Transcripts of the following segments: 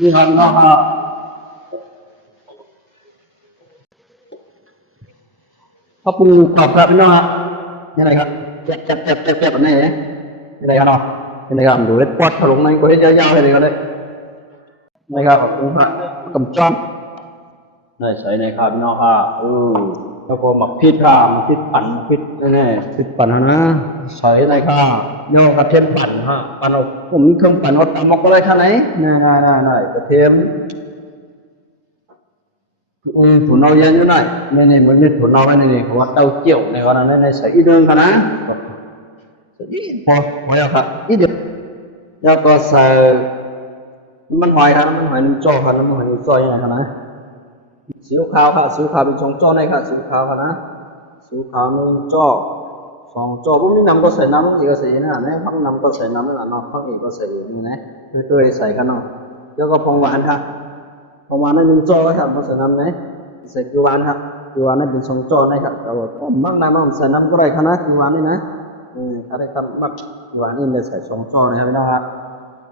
นี่ครับน้องครับข้าวปรุงกรอบครับพี่น้องครับนี่อะไรครับแจ๊บแจ๊บแจ๊บแจ๊บแบบนี้นี่ยนี่อะไรครับน้องนี่อะไรครับดูเล็ดปอดถลงในบริเวณยาวๆเลยก็ได้นี่ครับขอบคุณครับกำจ้อมได้ใส่ในครับพี่น้องครับเออ แล้วก็หมักพริกครับหมักพริกปั่นพริกแน่ๆพริกปั่นนะใส่ในครับย่อกระเทียมปั่นฮะปั่นเอาผมมีเครื่องปั่นเอาตำมอกก็ได้ท่านไหนน่าน่าน่าน่ากระเทียมอืมถุนเอาเย็นอยู่หน่อยนี่นี่มันมีถุนเอาไว้ในนี่เขาว่าเต้าเจี้ยวในวันนั้นในใส่อีเดินกันนะใส่อีพอพอแล้วครับอีเดียวแล้วก็ใส่น้ำมันหอยครับน้ำมันหอยหนึ่งจ้อครับน้ำมันหอยหนึ่งจ้อยังไงครับนะ สีขาวครับสีขาวเป็นสองจอได้ครับสีขาวครับนะสีขาวหนึ่งจอสองจอพวกนี้นำก็ใส่น้ำอีกก็ใส่นะนะพักนำก็ใส่น้ำนั่นแหละเนาะพักอีกก็ใส่นี่นะไม่เคยใส่กันเนาะแล้วก็พองหวานครับประมาณนั้นหนึ่งจอครับเพราะฉะนั้นนะใส่กีวานครับกีวานนั้นเป็นสองจอนครับแต่ว่าผมมักน้ำมันใส่น้ำก็ได้ครับนะกีวานนี่นะอืมอะไรครับมักกีวานนี่เลยใส่สองจอนะครับนะครับ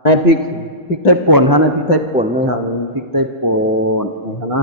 แต่พริกพริกไทยป่นครับนะพริกไทยป่นนี่ครับพริกไทยป่นนี่ครับนะ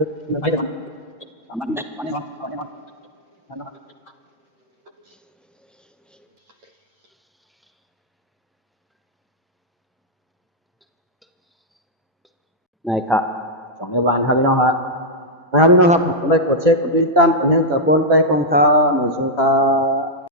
นะครับพอใส่น้ำกันเนาบหมูไฟแดงหมูไฟแดงนี่ครับน้องครับยังไงนะคือไปเยามวันเนี่ยวันนี้วันวันนี้วันวันนี้วันนายครับสองในครับพี่น้องครับครับน้องครับกดไลค์กดแชร์กดติดตามกดแชร์กับคนใต้ของเขาหนึ่งสงครา